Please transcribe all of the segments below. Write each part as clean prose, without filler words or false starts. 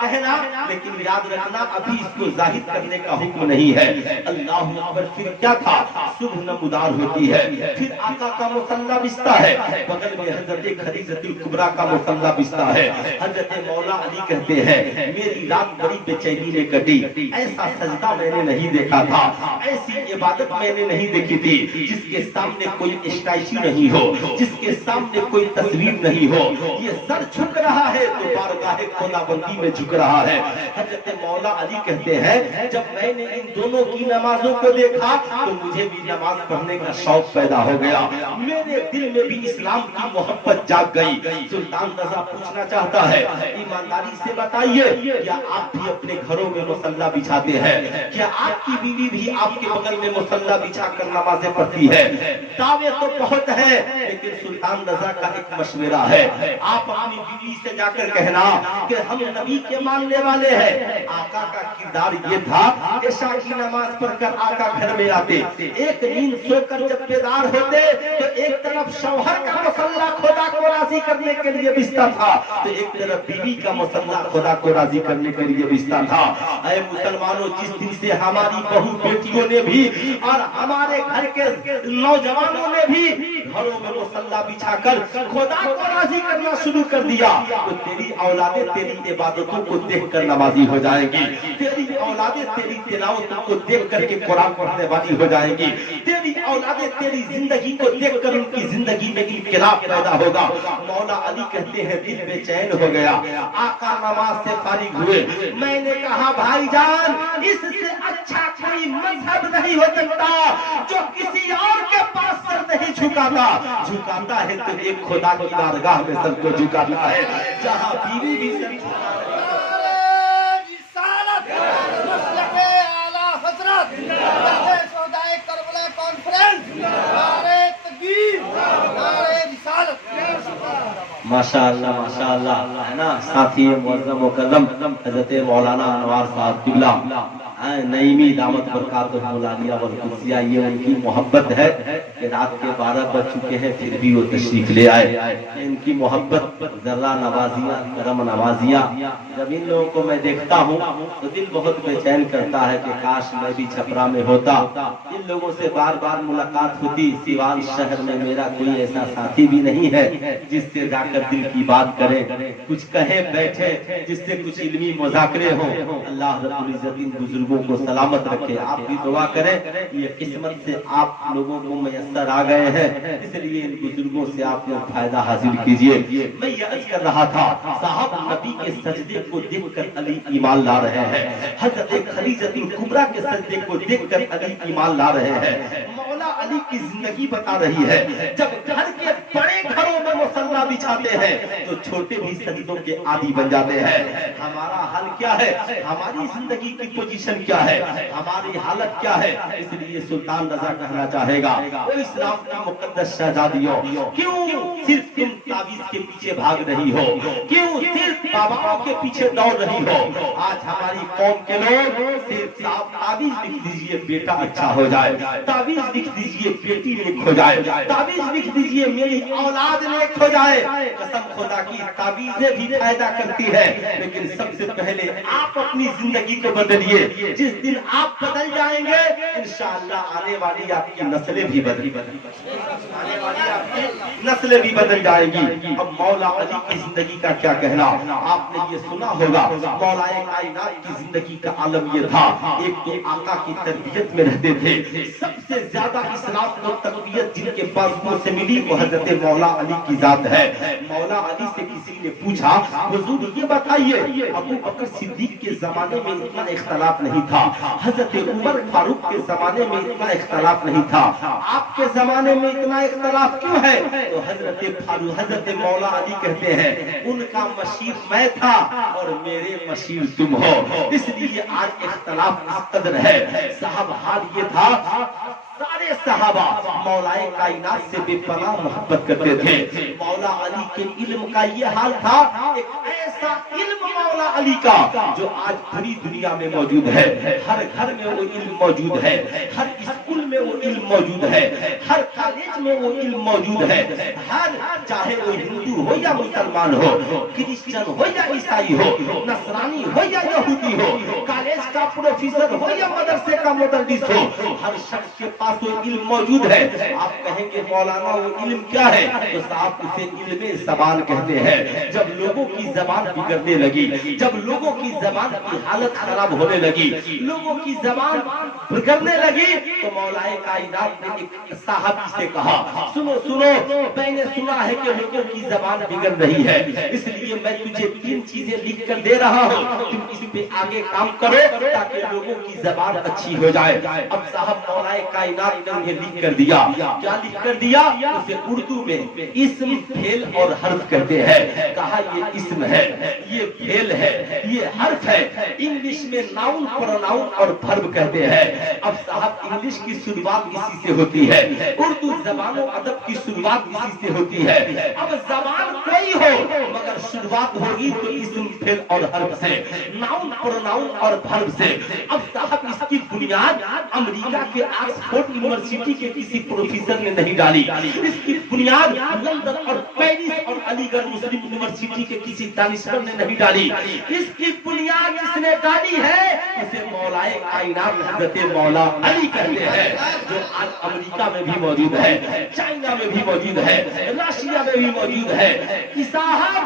کہنا، لیکن یاد رکھنا ابھی اس کو ظاہر کرنے کا حکم نہیں ہے۔ اللہ اکبر۔ پھر کیا تھا؟ صبح نمودار ہوتی ہے، پھر آقا کا مصلی بچتا ہے، بغل میں حضرت خدیجہ الکبریٰ کا مصلی بچتا ہے۔ حضرت مولا علی کہتے ہیں میری رات بڑی بے چینی میں کٹی، ایسا سجدہ میں نے نہیں دیکھا تھا، ایسی عبادت میں نے نہیں دیکھی تھی جس کے سامنے کوئی اسٹیچو نہیں ہو، جس کے سامنے کوئی تصویر نہیں ہو، یہ سر جھک رہا ہے تو بارگاہ خدا بندی میں جھک رہا ہے۔ حضرت مولا علی کہتے ہیں جب میں نے ان دونوں کی نمازوں کو دیکھا تو مجھے بھی نماز پڑھنے کا شوق پیدا ہو گیا، میرے دل میں بھی اسلام کی محبت جاگ گئی۔ سلطان رضا پوچھنا چاہتا ہے ایمانداری سے بتائیے کیا آپ بھی اپنے گھروں میں مصلی بچھاتے ہیں؟ کیا آپ کی بیوی بھی آپ کے بغل میں مصلی بچھا کر نمازیں پڑھتی ہے؟ دعوے تو بہت ہے لیکن سلطان رضا کا ایک مشورہ ہے، آپ اپنی بیوی سے جا کر کہنا کہ ہم نبی کے ماننے والے ہیں۔ آقا کا کردار یہ تھا عشاء کی نماز پڑھ کر آقا گھر میں آتے، ایک نیند سو کر جب بیدار ہوتے تو ایک طرف شوہر کا مصلی خدا کو راضی کرنے کے لیے بچتا تھا تو ایک طرف بیوی کا مصلی خدا کو راضی کرنے کے لیے بچتا تھا۔ اے مسلمانوں، جس دن سے ہماری بہو بیٹیوں نے بھی اور ہمارے گھر کے نوجوانوں نے بھی گھروں میں مصلی بچھا کر خدا کو راضی کرنا شروع کر دیا تو تیری اولادیں تیری عبادتوں کو دیکھ کر نمازی ہو جائیں گی، تیری اولادیں تیری تلاوتوں کو دیکھ کر کے قرآن پڑھنے والی ہو جائیں گی، تیری اولادیں تیری زندگی کو دیکھ کر ان کی زندگی میں انقلاب پیدا ہوگا۔ مولا علی کہتے ہیں دل بے چین ہو گیا، آقا نماز سے فارغ ہوئے، میں نے کہا بھائی جان اس سے اچھا کوئی مذہب نہیں ہو سکتا جو کسی اور کے پاس سر نہیں جھکاتا، جھکاتا ہے تو ایک خدا کی بارگاہ میں سر کو جھکاتا ہے، جہاں بیوی بھی سر ماشاءاللہ ماشاءاللہ ہے نا۔ ساتھی معظم مکرم حضرت مولانا انوار صاحب قبلہ نعیمی دعوت برکاتہ العالیہ والقدسیہ، یہ ان کی محبت ہے کہ رات کے 12 بج چکے ہیں پھر بھی وہ تشریف لے آئے۔ ان کی محبت ذرہ نوازیاں کرم نوازیاں جب ان لوگوں کو میں دیکھتا ہوں تو دل بہت بے چین کرتا ہے کہ کاش میں بھی چھپرا میں ہوتا، ان لوگوں سے بار بار ملاقات ہوتی۔ سیوان شہر میں میرا کوئی ایسا ساتھی بھی نہیں ہے جس سے جا کر دل کی بات کریں، کچھ کہیں بیٹھے، جس سے کچھ علمی مذاکرے ہوں۔ اللہ رب العزت ان بزرگوں کو سلامت رکھے، آپ بھی دعا کریں، یہ قسمت سے آپ لوگوں کو میسر آ گئے ہیں، اس لیے ان بزرگوں سے آپ لوگ فائدہ حاصل کیجئے۔ میں یہ عرض کر رہا تھا صاحب نبی کے سجدے کو دیکھ کر علی ایمان لا رہے ہیں، حضرت خدیجہ الکبریٰ کے سجدے کو دیکھ کر علی ایمان لا رہے ہیں۔ مولا علی کی زندگی بتا رہی ہے جب گھر کے بڑے گھروں میں مصلی بچھاتے ہیں تو چھوٹے بھی سجدوں کے عادی بن جاتے ہیں۔ ہمارا حال کیا ہے؟ ہماری زندگی کی پوزیشن کیا ہے؟ ہماری حالت کیا ہے؟ اس لیے سلطان رضا کہنا چاہے گا او اسلام کی مقدس شہزادیوں، کیوں صرف تم تعویذ کے پیچھے بھاگ رہی ہو؟ کیوں صرف باباؤں کے پیچھے دوڑ رہی ہو؟ آج ہماری قوم کے لوگ صرف صاحب تعویذ لکھ دیجئے بیٹا اچھا ہو جائے، تعویذ لکھ دیجئے بیٹی نیک ہو جائے، تعویذ لکھ دیجئے میری اولاد نیک ہو جائے۔ قسم خدا کی تعویذیں بھی فائدہ کرتی ہے لیکن سب سے پہلے آپ اپنی زندگی کو بدلیے، جس دن آپ بدل جائیں گے انشاءاللہ آنے والی آپ کی نسلیں بھی آنے والی آپ کی نسلیں بھی بدل جائیں گی۔ اب مولا علی کی زندگی کا کیا کہنا؟ آپ نے یہ سنا ہوگا مولا کائنات کی زندگی کا عالم یہ تھا، ایک تو آقا کی تربیت میں رہتے تھے، سب سے زیادہ اسلام اور تربیت جن کے پاس سے ملی وہ حضرت مولا علی کی ذات ہے۔ مولا علی سے کسی نے پوچھا حضور یہ بتائیے ابو بکر صدیق کے زمانے میں اتنا اختلاف نہیں تھا، حضرت عمر فاروق کے زمانے میں اتنا اختلاف نہیں تھا، آپ کے زمانے میں اتنا اختلاف کیوں ہے؟ تو حضرت مولا علی کہتے ہیں ان کا مشیر میں تھا اور میرے مشیر تم ہو، اس لیے آج اختلاف اس قدر ہے۔ صاحب حال یہ تھا सारे सहाबा मौलाए कायनात से बेपनाह मोहब्बत करते थे। मौला अली के इल्म का ये हाल था, एक ऐसा इल्म मौला अली का जो आज पूरी दुनिया में मौजूद है। हर घर में वो इल्म मौजूद है, हर स्कूल में वो इल्म मौजूद है, हर कॉलेज में वो इल्म मौजूद है। हर चाहे वो हिंदू हो या मुसलमान हो, क्रिश्चियन हो या ईसाई हो, नसरानी हो या यहूदी हो, कॉलेज का प्रोफेसर हो या मदरसे का मुदर्रिस हो, हर शख्स के पास वो इल्म मौजूद है। आप कहेंगे मौलाना वो इल्म क्या है, तो साहब उसे इल्मे ज़बान कहते हैं। जब लोगों की जबान बिगड़ने लगी, जब लोगों की जबान की हालत खराब होने लगी, लोगों की जबान बिगड़ने लगी, तो मौलाए कायनात ने एक साहबी से कहा, सुनो सुनो, मैंने सुना है कि लोगों की जबान बिगड़ रही है, इसलिए मैं तुझे 3 चीजें लिख कर दे रहा हूँ, तुम इस पे आगे काम करो ताकि लोगों की जबान अच्छी हो जाए। अब साहब मौलाए कायनात ने उन्हें लिख कर दिया। क्या लिख कर दिया? उसे उर्दू में इस्म, फेल और हर्फ कहते हैं। कहा ये इस्म है, ये फेल है, ये हर्फ है। इंग्लिश में नाउन, प्रोनाउन और वर्ब कहते हैं। अब साहब इंग्लिश की शुरुआत इसी से होती है, उर्दू जबान और अदब की शुरुआत इसी से होती है। अब जबान कोई हो मगर शुरुआत होगी तो इस्म, फेल और हर्फ से, नाउन, प्रोनाउन और वर्ब से। अब साहब इसकी बुनियाद अमेरिका के ऑक्सफोर्ड यूनिवर्सिटी के किसी प्रोफेसर ने नहीं डाली, इसकी बुनियाद लंदन और पेरिस और अलीगढ़ मुस्लिम यूनिवर्सिटी के किसी दानिशवर ने नहीं डाली। इसकी बुनियाद जिसने डाली है उसे मौलाए कायनात हज़रत मौला अली कहते हैं, जो आज अमेरिका में भी मौजूद है, चाइना में भी मौजूद है, रशिया में भी मौजूद है। साहब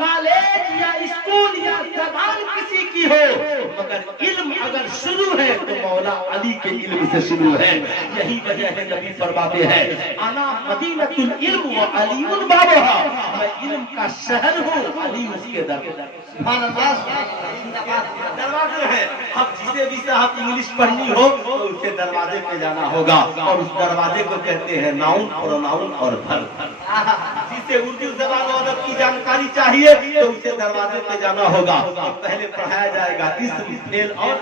कॉलेज या स्कूल या जबान किसी की हो मगर इल्म अगर शुरू है तो मौला अली के इल्म से शुरू है। यही वजह है नबी फरमाते हैं, अना मदीनतुल इल्म व अलीउल बाबुहा, मैं इल्म का शहर हूँ, अली उसके दरवाजे है। अब जिसे भी साहब इंग्लिश पढ़नी हो तो उसके दरवाजे पे जाना होगा, और उस दरवाजे को कहते हैं नाउन, प्रोनाउन और वर्ब। जिसे उर्दू ज़बान और अदब की जानकारी चाहिए तो उसे दरवाजे पे जाना होगा, पहले पढ़ाया जाएगा इस्म, फेल और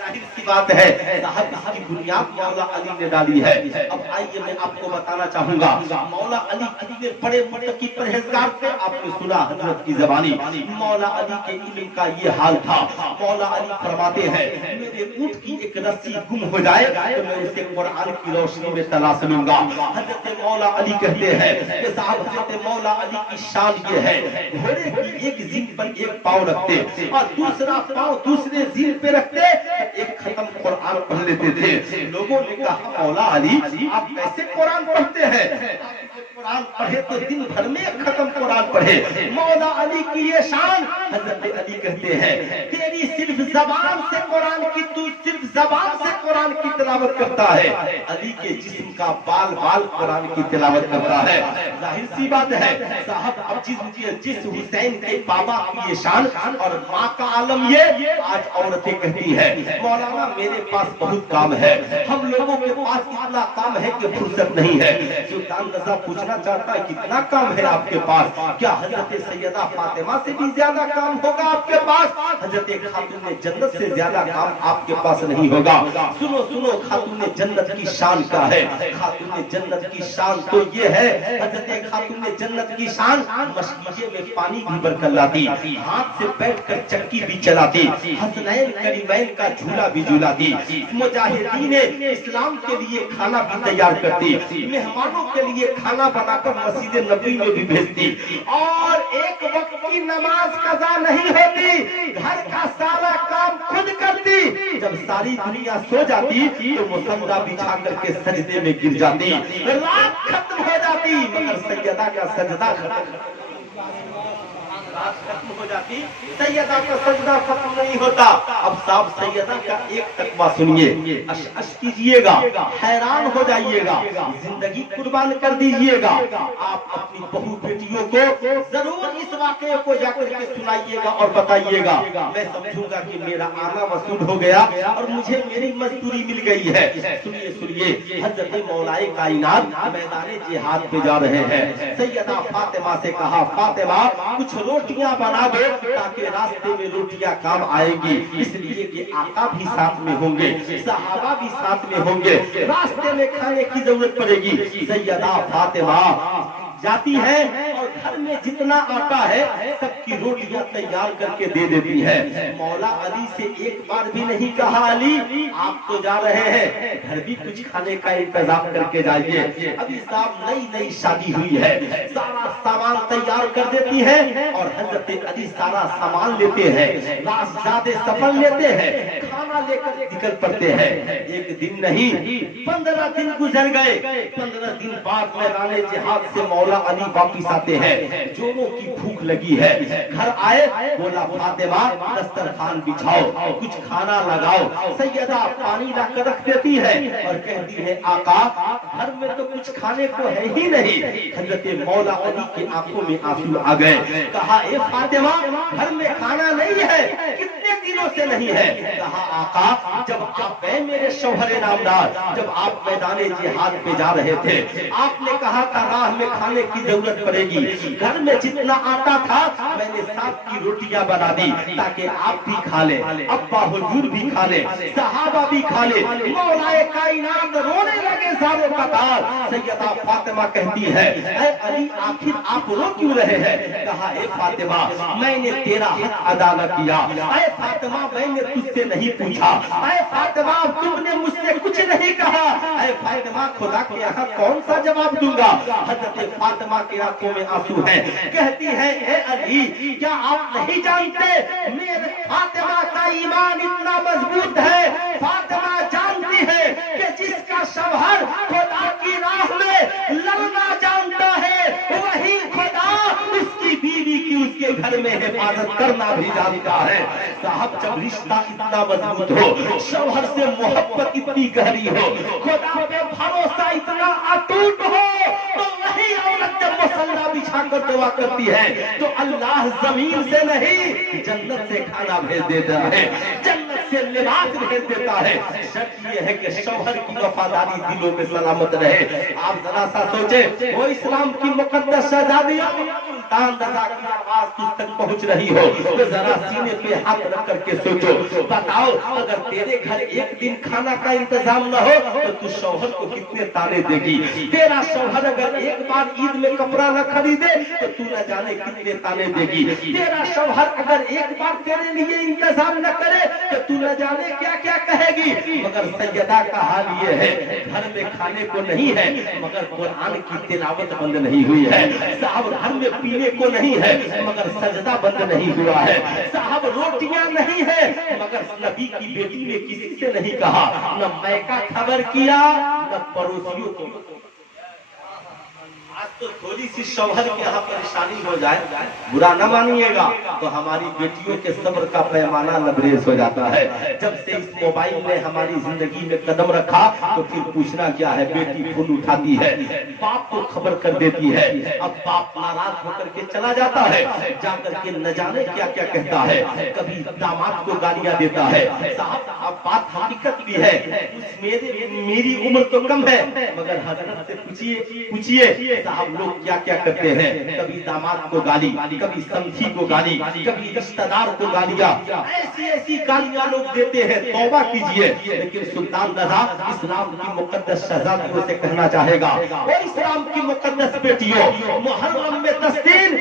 जाहिर सी बात है साहब इसकी बुनियाद मौला अली ने डाली है। अब आइए मैं आपको बताना चाहूंगा मौला अली कितने बड़े मुत्तकी परहेजगार थे। आपने सुना हजरत की ज़बानी, मौला अली के इल्म का ये हाल था। मौला अली फरमाते हैं, मेरे ऊंट की एक रस्सी गुम हो जाए तो मैं उसे कुरान की रोशनी में तलाश लूंगा। हजरत मौला अली कहते हैं कि साहब हजरत मौला अली की शान ये है, घोड़े की एक जीन पर एक पाँव रखते और दूसरा पाँव दूसरे जीन पे रखते, एक खत्म कुरान पढ़ लेते थे। लोगों ने कहा मौला अली आप कैसे कुरान पढ़ते हैं? कुरान पढ़े तो दिन भर में एक खत्म कुरान पढ़े। मौला अली की ये शान। हजरत अली कहते हैं तेरी सिर्फ जबान से कुरान की, तू सिर्फ जबान से कुरान की तिलावत करता है, अली के जिस्म का बाल बाल कुरान की तिलावत करता है। जाहिर सी बात है साहब, अब जिस हुसैन के बाबा की ये शान और माँ का आलम ये, आज औरतें कहती है मौलाना मेरे पास बहुत काम है, हम लोगों के पास इतना काम है कि फुर्सत नहीं है। सुल्तान रज़ा पूछना चाहता है कितना काम है आपके पास? क्या हजरत सैयदा फातिमा से भी ज्यादा काम होगा आपके पास? हजरत खातून जन्नत से ज्यादा काम आपके पास नहीं होगा। सुनो सुनो, खातून जन्नत की शान क्या है? खातून जन्नत की शान तो ये है, हजरत खातून जन्नत की शान मशकीजे में पानी भी भर कर लाती, हाथ से बैठ कर चक्की भी चलाती, हसनैन करीमैन का झूला भी झूलाती, मुजाहिदीन इस्लाम के लिए खाना भी तैयार करती, मेहमानों के लिए खाना बनाकर मस्जिद नबी में भी भेजती, और एक वक्त की नमाज कज़ा नहीं होती, घर का सारा काम खुद करती। जब सारी दुनिया सो जाती तो मुसल्ला बिछा करके सजदे में गिर जाती, रात खत्म हो जाती मगर सैयदा का सजदा खत्म हो जाती, सैयदा का सजदा खत्म नहीं होता। अब साहब सैयदा का एक तकवा सुनिए, अश कीजिएगा, हैरान हो जाइएगा, जिंदगी कुर्बान कर दीजिएगा। आप अपनी बहू बेटियों को जरूर इस वाक़े को जाकर के सुनाइएगा और बताइएगा, मैं समझूंगा कि मेरा आना वसूल हो गया और मुझे मेरी मजदूरी मिल गई है। सुनिए सुनिए, हजरत मौलाए कायनात मैदान जिहाद पे जा रहे हैं। सैयदा फातिमा से कहा फातिमा कुछ रोटी रोटियां बना दो ताकि रास्ते में रोटियां काम आएगी। इसलिए कि आका भी साथ में होंगे, सहाबा भी साथ में होंगे, रास्ते में खाने की जरूरत पड़ेगी। सैयदा फातिमा जाती है और घर में जितना आटा है सबकी रोटियां तैयार करके दे देती है। मौला अली से एक बार भी नहीं कहा अली आप तो जा रहे हैं, घर भी कुछ खाने का इंतजाम करके जाइए। अभी साहब नई नई शादी हुई है, सारा सामान तैयार कर देती है और हजरत अली सारा सामान लेते हैं, राज़ादे सफर लेते हैं, खाना लेकर निकल पड़ते हैं। एक दिन नहीं 15 दिन गुजर गए। 15 दिन बाद मैदान जिहाद से मौला अली वापिस आते हैं, जोरों की भूख लगी है। घर आए, बोला फातिमा दस्तरखान बिछाओ, कुछ खाना लगाओ। सैयदा पानी लाकर रख देती है और कहती है आका घर में तो कुछ खाने को है ही नहीं। हजरत मौला अली की आंखों में आंसू आ गए। कहा ए फातिमा घर में खाना नहीं है, कितने दिनों से नहीं है। कहा आका जब आप गए मेरे शौहर नामदार, जब आप मैदान जिहाद पे जा रहे थे आपने कहा था राह में खाने की जरूरत पड़ेगी। घर में जितना आटा था मैंने 7 की रोटियां बना दी ताकि आप भी खा ले, अब्बा हुजूर भी खा ले, सहाबा भी खा ले। मौलाए कायनात रोने लगे सारे कतार। सैयदा फातिमा कहती है ऐ अली आखिर आप रो क्यों रहे हैं। कहा ए फातिमा मैंने तेरा हक अदा न किया। ऐ फातिमा मैंने तुझसे नहीं पूछा। ऐ फातिमा तुमने मुझसे कुछ नहीं कहा। ऐ फातिमा खुदा के यहाँ कौन सा जवाब दूंगा। हजरत फातिमा की आंखों में आंसू हैं। कहती है ए अली क्या आप नहीं जानते मेरे फातिमा का ईमान इतना मजबूत है। फातिमा जानती है कि जिसका शौहर खुदा की राह में लड़ना जानता है वही खुदा उसकी बीवी की उसके घर में हिफाजत करना भी जानता है। साहब जब रिश्ता इतना मजबूत हो, शौहर से मोहब्बत इतनी गहरी हो, खुदा पे भरोसा इतना अटूट हो, तो वही औरत जब मसल्ला बिछा कर दुआ करती है तो अल्लाह जमीन से नहीं जन्नत से खाना भेज देता है, जन्नत से लिबास भेज देता है। शर्त ये है कि शौहर की वफादारी दिलों में सलामत रहे। आप जरा सा सोचे वो इस्लाम की मुकद्दस शहजादियां सुल्तान रज़ा की आवाज तुझ तक पहुंच रही हो तो जरा सीने पे हाथ रख करके सोचो, बताओ अगर तेरे घर एक दिन खाना का इंतजाम न हो तो तू शौहर को कितने ताने देगी। तेरा शौहर अगर एक बार ईद में कपड़ा न खरीदे तो तू न जाने कितने ताने देगी। तेरा शौहर अगर एक बार तेरे लिए इंतजाम न करे तो तू न जाने क्या क्या कहेगी। मगर सैयदा का हाल ये है घर में खाने को नहीं है मगर कुरान की तिलावत बंद नहीं हुई है। साहब घर में पीने को नहीं है मगर सजदा बंद नहीं हुआ है। साहब रोटियां नहीं है मगर नबी की बेटी ने किसी से नहीं कहा, न मैका खबर किया न पड़ोसियों को। आज तो थोड़ी सी शौहर के यहाँ परेशानी हो जाए बुरा न मानिएगा तो हमारी बेटियों के सब्र का पैमाना लबरेज हो जाता है। जब से इस मोबाइल ने हमारी जिंदगी में कदम रखा तो फिर पूछना क्या है, बेटी फोन उठाती है, बाप को खबर कर देती है। अब बाप नाराज होकर के चला जाता है, जाकर के न जाने क्या क्या कहता है, कभी दामाद को गालियां देता है। साहब अब बात हकीकत भी है, मेरी उम्र तो कम है मगर हजरत से पूछिए साहब लोग क्या क्या करते हैं। कभी दामाद को गाली, कभी समधी को गाली, कभी रिश्तेदार को गालियां, ऐसी ऐसी गालियां लोग देते हैं। तौबा कीजिए। लेकिन सुल्तान रज़ा इस्लाम की मुकद्दस शहजादियों से कहना चाहेगा वो इस्लाम की मुकद्दस बेटियों मुहर्रम में 10 दिन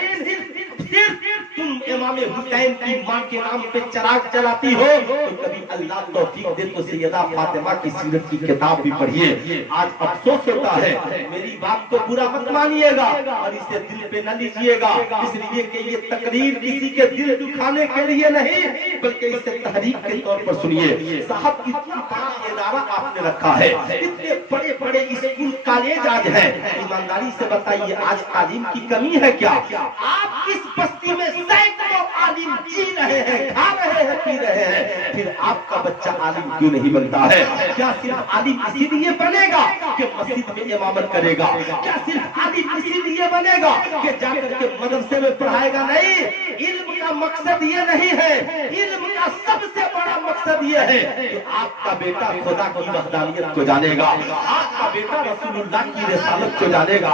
सिर्फ तुम इमाम हुसैन की मां के नाम पे चिराग जलाती हो तो कभी अल्लाह तौफीक दे तो सैयदा फातिमा की सीरत की किताब भी पढ़िए। आज अफसोस होता है, मेरी बात को बुरा मत मानिएगा और इसे दिल पे न लीजिएगा, इसलिए कि ये तकरीर किसी के दिल दुखाने के लिए नहीं बल्कि इसे तहरीक के तौर पर सुनिए। साहब कितना बड़ा इदारा आपने रखा है, इतने बड़े बड़े स्कूल कॉलेज आज है, ईमानदारी से बताइए आज तालीम की कमी है क्या। आप इस बस्ती में सैकड़ों आलिम जी रहे हैं, खा रहे हैं, पी रहे हैं, फिर आपका बच्चा आलिम क्यों नहीं बनता है। क्या सिर्फ आलिम इसीलिए बनेगा कि मस्जिद में इमामत करेगा, क्या सिर्फ आलिम इसीलिए बनेगा कि जाकर के मदरसे में पढ़ाएगा। नहीं, इल्म का मकसद ये नहीं है, इल्म का सबसे बड़ा मकसद मकसद ये है कि आपका बेटा खुदा की वहदानियत को जानेगा, आपका बेटा रसूलुल्लाह की रिसालत को जानेगा,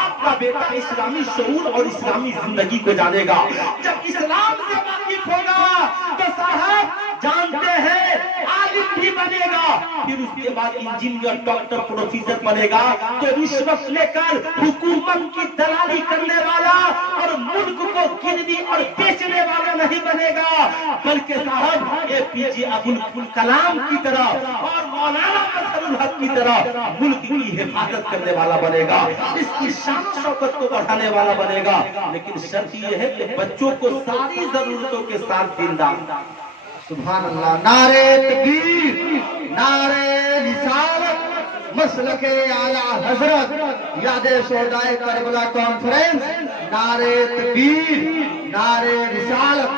आपका बेटा इस्लामी शऊर और इस्लामी जिंदगी को जानेगा। जब इस्लाम से वाकिफ होगा तो साहब जानते हैं आलिम भी बनेगा, फिर उसके बाद इंजीनियर, डॉक्टर, प्रोफेसर बनेगा। तो रिश्वत लेकर हुकूमत की दलाली करने वाला और मुल्क को गिरवी और बेचने वाला नहीं बनेगा, बल्कि साहब APJ अब्दुल कलाम की तरह और मौलाना फजलुल हक की तरह मुल्क की हिफाजत करने वाला बनेगा, इसकी शान शौकत को बढ़ाने वाला बनेगा। लेकिन शर्त यह है कि बच्चों को सारी जरूरतों के साथ दीनदार। सुभान अल्लाह। नारे तकबीर, नारे रिसालत, मसलके आला हजरत, यादे शोहदाए करबला कॉन्फ्रेंस, नारे तकबीर, नारे रिसालत।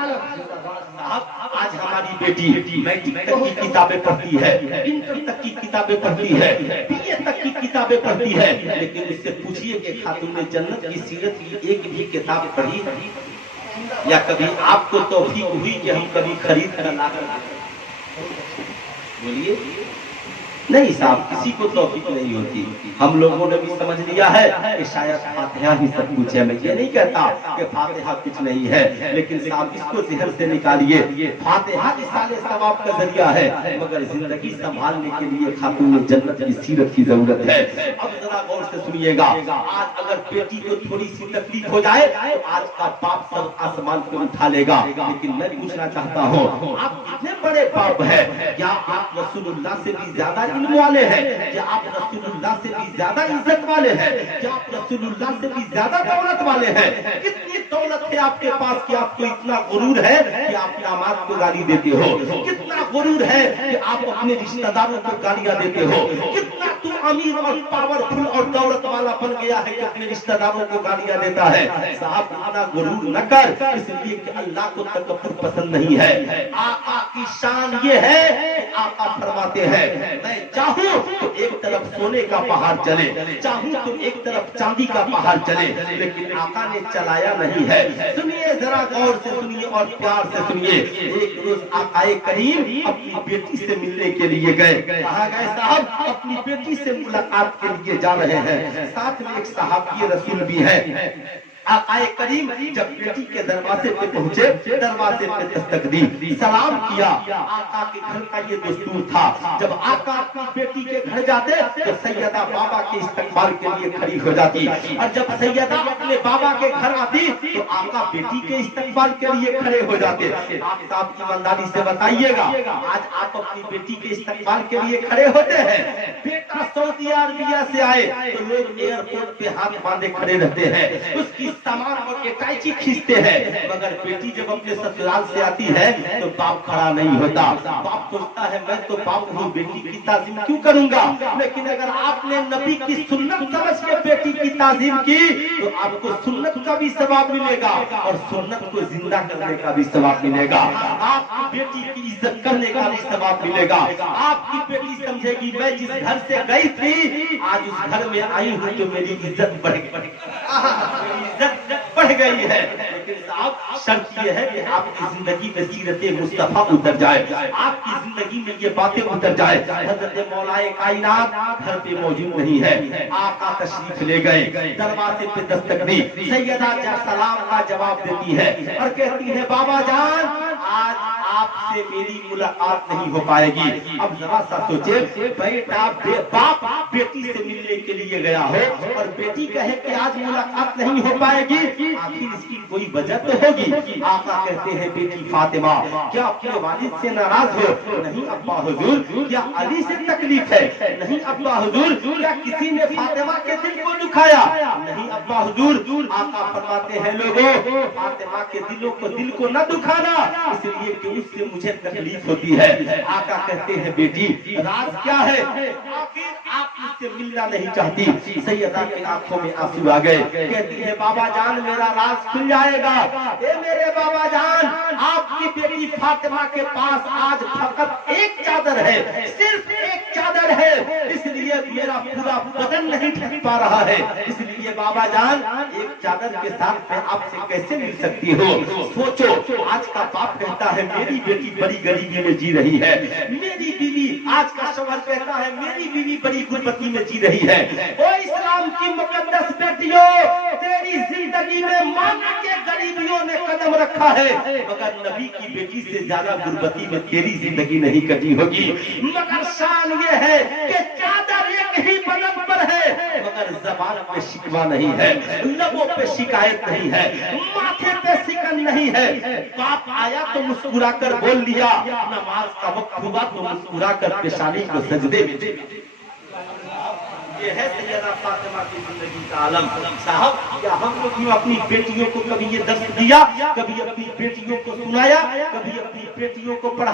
आज हमारी बेटी मैट्रिक तक की किताबें पढ़ती है, इंटर तक की किताबें पढ़ती है, BA तक की किताबें पढ़ती है, लेकिन इससे पूछिए कि खातून जन्नत की सीरत की एक भी किताब पढ़ी या कभी आपको तौफीक हुई कि हम कभी खरीद कर ला कर? बोलिए नहीं साहब, किसी को तौफीक नहीं होती। हम लोगों ने भी समझ लिया है कि शायद फातिहा ही सब कुछ है। मैं ये नहीं कहता कि फातिहा कुछ नहीं है, लेकिन साहब इसको ज़हन से निकालिए, फातिहा इसाले सवाब का जरिया है, मगर जिंदगी संभालने के लिए खातून जन्नत की सीरत की जरूरत है। अब जरा गौर से सुनिएगा, आज अगर बेटी को थोड़ी सी तकलीफ हो जाए तो आज का बाप सब आसमान पे उठा लेगा। लेकिन मैं पूछना चाहता हूँ, आप कितने बड़े बाप है? क्या आप रसूलुल्लाह से भी ज्यादा इल्म वाले हैं? क्या आप रसूलुल्लाह से भी ज्यादा इज्जत वाले हैं? क्या आप रसूलुल्लाह से भी ज्यादा दौलत वाले हैं? कितनी दौलत है आपके पास कि आपको इतना गुरूर है कि आप दामाद को गाली देते हो? कितना गुरूर है कि आप अपने रिश्तेदारों को गालियां देते हो? कितना तू अमीर और पावरफुल और दौलत वाला बन गया है कि अपने रिश्तेदारों को गालियां देता है? साहब इतना गुरूर न कर, इसलिए कि अल्लाह को तकब्बुर पसंद नहीं है। आका की शान ये है कि आका फरमाते हैं, मैं चाहूं तो एक तरफ सोने का पहाड़ चले, चाहूं तो एक तरफ चांदी का पहाड़ चले, लेकिन आका ने चलाया नहीं है। सुनिए जरा गौर से सुनिए और प्यार से सुनिए। एक रोज आकाए करीम अपनी बेटी से मिलने के लिए गए। कहा गए साहब अपनी बेटी से मुलाकात के लिए जा रहे हैं, साथ में एक सहाबी रसूल भी है। आकाए करीम जब बेटी के दरवाजे पे पहुंचे, दरवाजे पे दस्तक दी, सलाम किया। आका के घर का ये दस्तूर था, जब आका अपनी बेटी के घर जाते तो सैयदा बाबा के इस्तकबाल के लिए खड़ी हो जाती, और जब सैयदा अपने बाबा के घर आती तो आका बेटी के इस्तकबाल के लिए खड़े हो जाते। आप साहब ईमानदारी से बताइएगा, आज आप अपनी बेटी के इस्तकबाल के लिए खड़े होते हैं? बेटा सऊदी अरबिया से आए तो लोग एयरपोर्ट पे हाथ बांधे खड़े रहते हैं, उसकी सामान और अटैची खींचते हैं, मगर बेटी जब अपने ससुराल से आती है तो बाप खड़ा नहीं होता। बाप सोचता है मैं तो बाप हूँ, बेटी की ताज़ीम क्यों करूंगा? लेकिन अगर आपने नबी की सुन्नत समझ के बेटी की ताज़ीम की तो आपको सुन्नत का भी सवाब मिलेगा और सुन्नत को जिंदा करने का भी सवाब मिलेगा। आपकी बेटी की इज्जत करने का भी सवाब मिलेगा। आपकी बेटी समझेगी मैं जिस घर से गई थी आज उस घर में आई हूँ तो मेरी इज्जत बढ़ गई है। लेकिन साहब शर्त यह है कि आपकी जिंदगी में सीरत मुस्तफा उतर जाए, आपकी जिंदगी में ये बातें उतर जाए। हजरत मौलाए कायनात घर पे मौजूद नहीं है, आका तशरीफ ले गए, दरवाजे पे दस्तक दी, सैयदा सलाम का जवाब देती है और कहती है बाबा जान आज आपसे मेरी मुलाकात नहीं हो पाएगी। अब जरा सा सोचे, बेटा बाप बेटी से मिलने के लिए गया हो और बेटी कहे कि आज मुलाकात नहीं हो पाएगी, आखिर इसकी कोई वजह तो होगी। आका कहते हैं बेटी फातिमा क्या अपने वालिद से नाराज हो? नहीं अब्बा हुजूर। क्या अली से तकलीफ है? नहीं अब्बा हुजूर। क्या किसी ने फातिमा के दिल को दुखाया? नहीं अब्बा हुजूर। आका फरमाते हैं लोगों फातिमा के दिल को न दुखाना, इसलिए कि उससे मुझे तकलीफ होती है। आका कहते हैं बेटी राज क्या है? आखिर आप इससे मिलना नहीं चाहती। सैयदा की आंखों में आंसू आ गए, कहती है बाबा जान मेरा राज खुल जाएगा। ए मेरे बाबा जान आपकी बेटी फातिमा के पास आज फकत एक चादर है, सिर्फ एक चादर है, इसलिए मेरा पूरा बदन नहीं ढक पा रहा है, इसलिए لیے بابا جان ایک چادر کے ساتھ میں آپ سے کیسے مل سکتی ہو؟ سوچو آج کا باپ کہتا ہے میری بیٹی بڑی غریبی میں جی رہی ہے، میری بیوی، آج کا شوہر کہتا ہے میری بیوی بڑی غربتی میں جی رہی ہے۔ او اسلام کی مقدس بیٹیوں، تیری زندگی میں مانا کے غریبیوں نے قدم رکھا ہے، مگر نبی کی بیٹی سے زیادہ غربتی میں تیری زندگی نہیں کٹی ہوگی۔ مگر شان یہ ہے کہ چادر ایک ہی بدن پر ہے، مگر زبان پہ شکوہ نہیں ہے، لبوں پہ شکایت نہیں ہے، ماتھے پہ سکن نہیں ہے۔ باپ آیا تو مسکرا کر بول لیا، نماز کا وقت ہوا تو مسکرا کر پیشانی کو سجدے میں دے دیا۔ یہ ہے سیدہ فاطمہ کی زندگی کا عالم۔ صاحب کیا ہم لوگ کیوں اپنی بیٹیوں کو کبھی یہ درس دیا، کبھی اپنی بیٹیوں کو سنایا، کبھی اپنی بیٹیوں کو پڑھایا؟